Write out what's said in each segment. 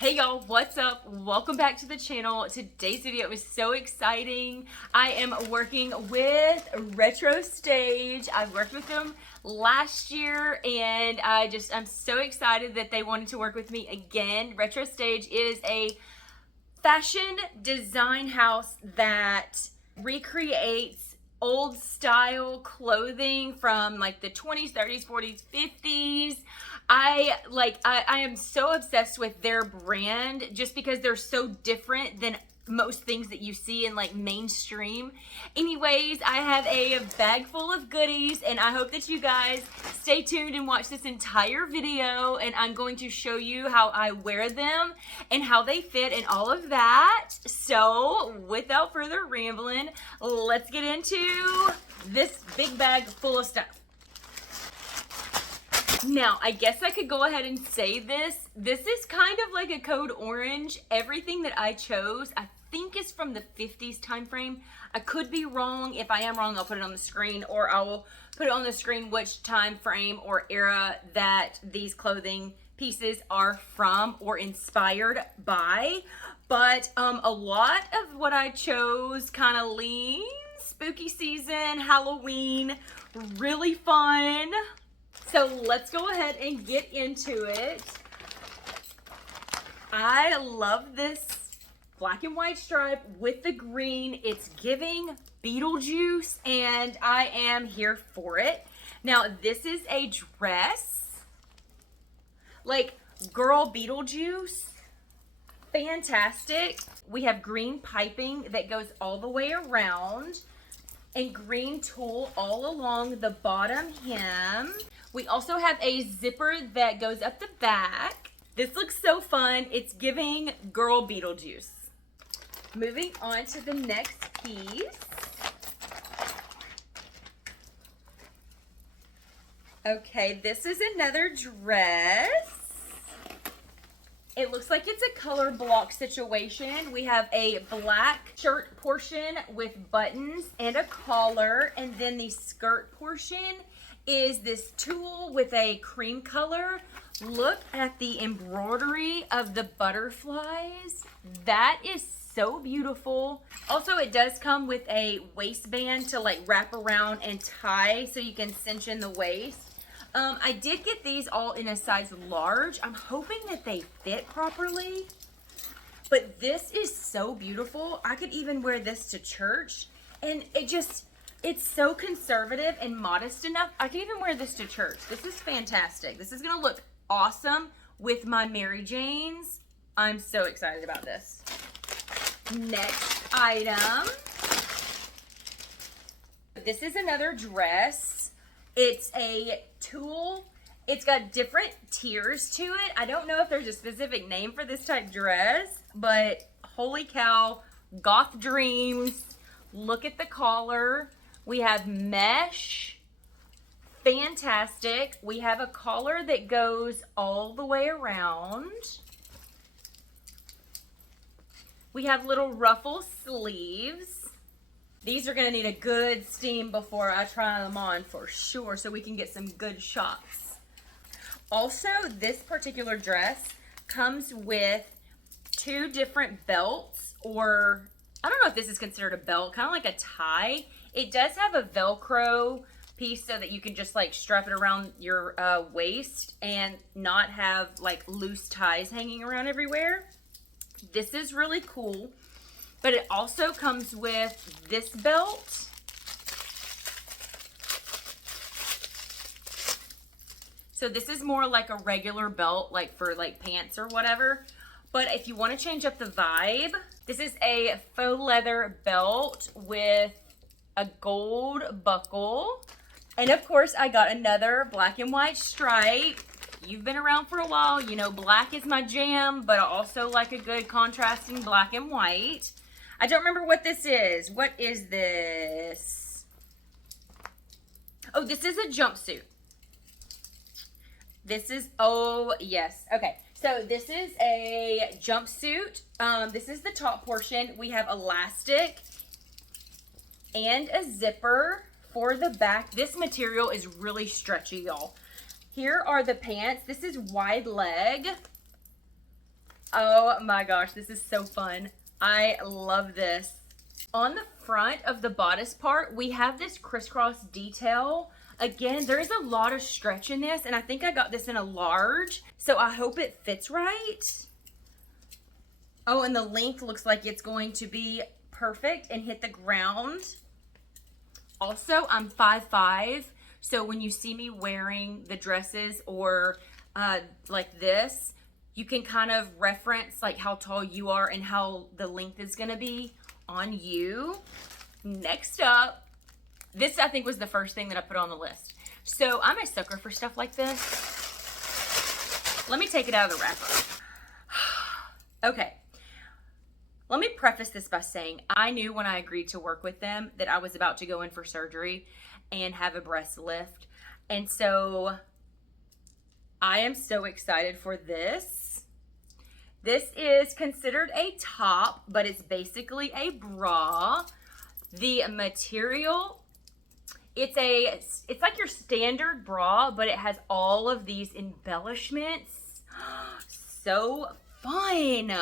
Hey y'all, what's up? Welcome back to the channel. Today's video is so exciting. I am working with Retro Stage. I've worked with them last year and I'm so excited that they wanted to work with me again. Retro Stage is a fashion design house that recreates old style clothing from like the 20s, 30s, 40s, 50s. I am so obsessed with their brand just because they're so different than most things that you see in like mainstream. Anyways, I have a bag full of goodies and I hope that you guys stay tuned and watch this entire video, and I'm going to show you how I wear them and how they fit and all of that. So without further rambling, let's get into this big bag full of stuff. Now, I guess I could go ahead and say this. This is kind of like a code orange. Everything that I chose, I think is from the 50s time frame. I could be wrong. If I am wrong, I'll put it on the screen, or I will put it on the screen which time frame or era that these clothing pieces are from or inspired by. But a lot of what I chose kind of leans spooky season, Halloween, really fun. So let's go ahead and get into it. I love this black and white stripe with the green. It's giving Beetlejuice and I am here for it. Now this is a dress, like girl Beetlejuice, fantastic. We have green piping that goes all the way around and green tulle all along the bottom hem. We also have a zipper that goes up the back. This looks so fun. It's giving girl Beetlejuice. Moving on to the next piece. Okay, this is another dress. It looks like it's a color block situation. We have a black shirt portion with buttons and a collar, and then the skirt portion is this tulle with a cream color. Look at the embroidery of the butterflies. That is so beautiful. Also, it does come with a waistband to like wrap around and tie so you can cinch in the waist. I did get these all in a size large. I'm hoping that they fit properly. But this is so beautiful. I could even wear this to church, and it's so conservative and modest enough. I can even wear this to church. This is fantastic. This is gonna look awesome with my Mary Janes. I'm so excited about this. Next item. This is another dress. It's a tulle. It's got different tiers to it. I don't know if there's a specific name for this type dress, but holy cow, goth dreams. Look at the collar. We have mesh, fantastic. We have a collar that goes all the way around. We have little ruffle sleeves. These are gonna need a good steam before I try them on for sure, so we can get some good shots. Also, this particular dress comes with two different belts, or I don't know if this is considered a belt, kind of like a tie. It does have a Velcro piece so that you can just like strap it around your waist and not have like loose ties hanging around everywhere. This is really cool, but it also comes with this belt. So this is more like a regular belt, like for like pants or whatever. But if you want to change up the vibe, this is a faux leather belt with a gold buckle. And of course, I got another black and white stripe. You've been around for a while, you know black is my jam, but I also like a good contrasting black and white. I don't remember what this is. What is this? Oh, this is a jumpsuit. This is, oh yes, okay. So this is a jumpsuit. This is the top portion. We have elastic and a zipper for the back. This material is really stretchy, y'all. Here are the pants. This is wide leg. Oh my gosh, this is so fun. I love this. On the front of the bodice part, we have this crisscross detail. Again, there is a lot of stretch in this, and I think I got this in a large, so I hope it fits right. Oh, and the length looks like it's going to be perfect and hit the ground. Also, I'm 5'5", so when you see me wearing the dresses or like this, you can kind of reference like how tall you are and how the length is gonna be on you. Next up, this I think was the first thing that I put on the list. So I'm a sucker for stuff like this. Let me take it out of the wrapper. Okay. Let me preface this by saying I knew when I agreed to work with them that I was about to go in for surgery and have a breast lift. And so I am so excited for this. This is considered a top, but it's basically a bra. The material, it's like your standard bra, but it has all of these embellishments. So fun.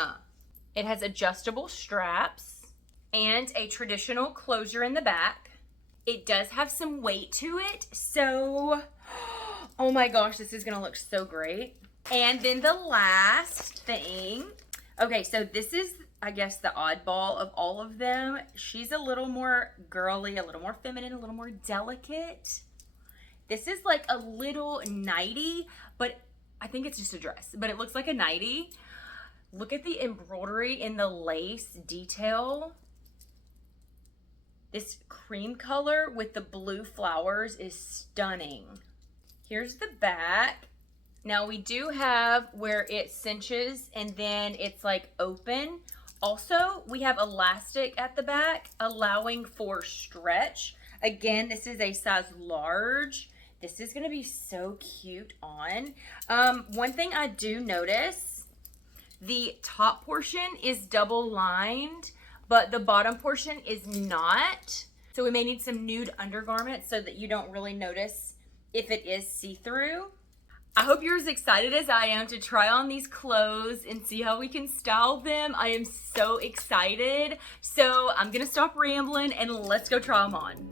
It has adjustable straps and a traditional closure in the back. It does have some weight to it, so oh my gosh, this is gonna look so great. And then the last thing, okay, so this is, I guess, the oddball of all of them. She's a little more girly, a little more feminine, a little more delicate. This is like a little nightie, but I think it's just a dress, but it looks like a nightie. Look at the embroidery in the lace detail. This cream color with the blue flowers is stunning. Here's the back. Now we do have where it cinches and then it's like open. Also, we have elastic at the back, allowing for stretch. Again, this is a size large. This is gonna be so cute on. One thing I do notice, the top portion is double lined, but the bottom portion is not. So we may need some nude undergarments so that you don't really notice if it is see-through. I hope you're as excited as I am to try on these clothes and see how we can style them. I am so excited. So I'm gonna stop rambling and let's go try them on.